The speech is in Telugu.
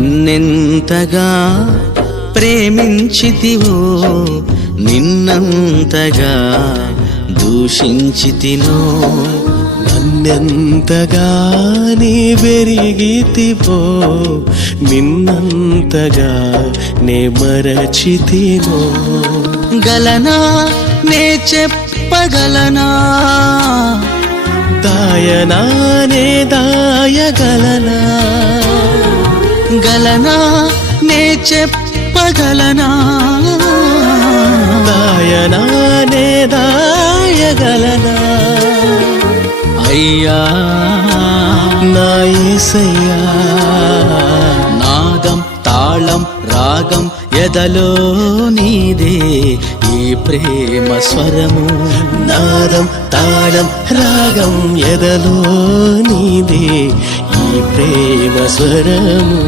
నన్నెంతగా ప్రేమించితివో నిన్నంతగా దూషించితినో నన్నెంతగా నీ వెరిగితివో నిన్నంతగా నే మరచితినో గలనా నే చెప్పగలనా దాయనా నే దాయగలనా గలనా నే చెప్పగలనా దాయనా నే దాయగలనా అయ్యా నా యేసయ్యా నాదం తాళం రాగం ఎదలో నీదే ఈ ప్రేమ స్వరము నాదం తాళం రాగం ఎదలో నీదే ఈ ప్రేమ స్వరము